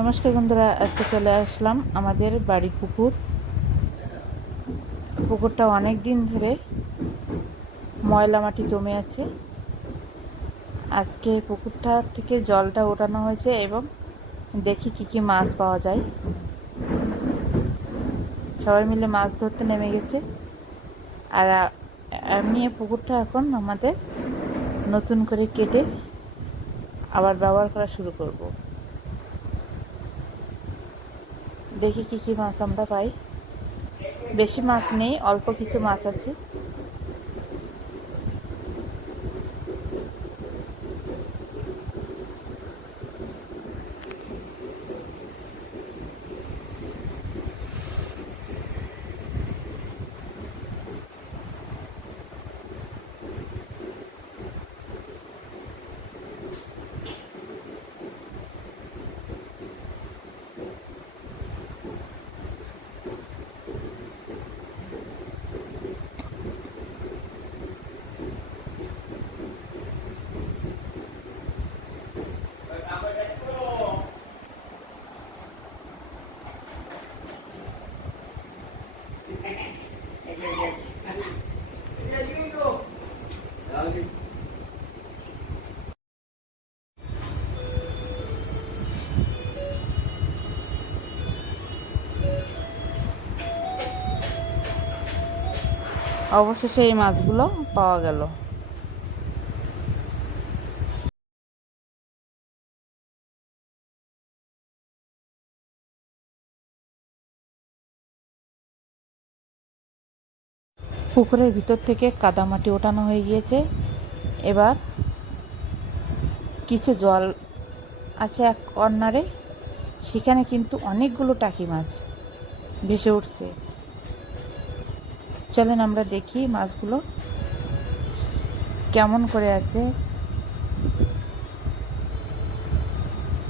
নমস্কার বন্ধুরা, আজকে চলে আসলাম আমাদের বাড়ির পুকুর। পুকুরটা অনেক দিন ধরে ময়লা মাটি জমে আছে। আজকে পুকুরটা থেকে জলটা ওঠানো হয়েছে এবং দেখি কি কি মাছ পাওয়া যায়। সবাই মিলে মাছ ধরতে নেমে গেছে। আর এমনি পুকুরটা এখন আমাদের নতুন করে কেটে আবার ব্যবহার করা শুরু করব। দেখি কি কি মাছ আমরা পাই। বেশি মাছ নেই অল্প কিছু মাছ আছে। অবশেষে সেই মাছগুলো পাওয়া গেল। পুকুরের ভিতর থেকে কাদামাটি ওঠানো হয়ে গিয়েছে। এবার কিছু জল আছে এক কর্নারে। সেখানে কিন্তু অনেকগুলো টাকি মাছ ভেসে উঠছে। চলেন আমরা দেখি মাছগুলো কেমন করে আছে।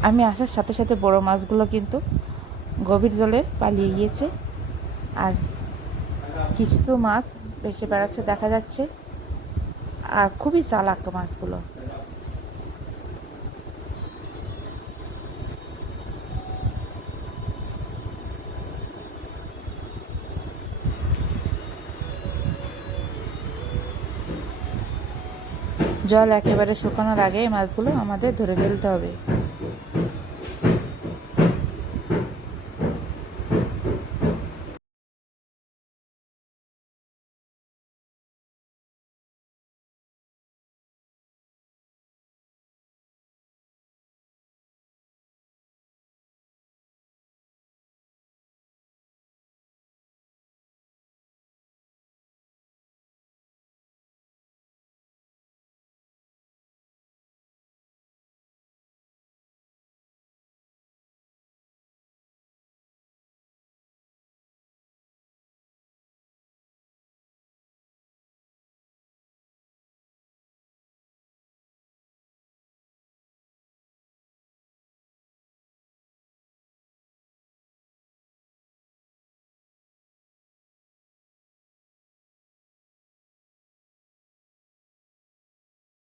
আমি আসার সাথে সাথে বড় মাছগুলো কিন্তু গভীর জলে পালিয়ে গিয়েছে। আর কিছু মাছ ভেসে বেড়াচ্ছে, দেখা যাচ্ছে। আর খুবই চালাক মাছগুলো। জল একেবারে শুকানোর আগে এই মাছগুলো আমাদের ধরে ফেলতে হবে।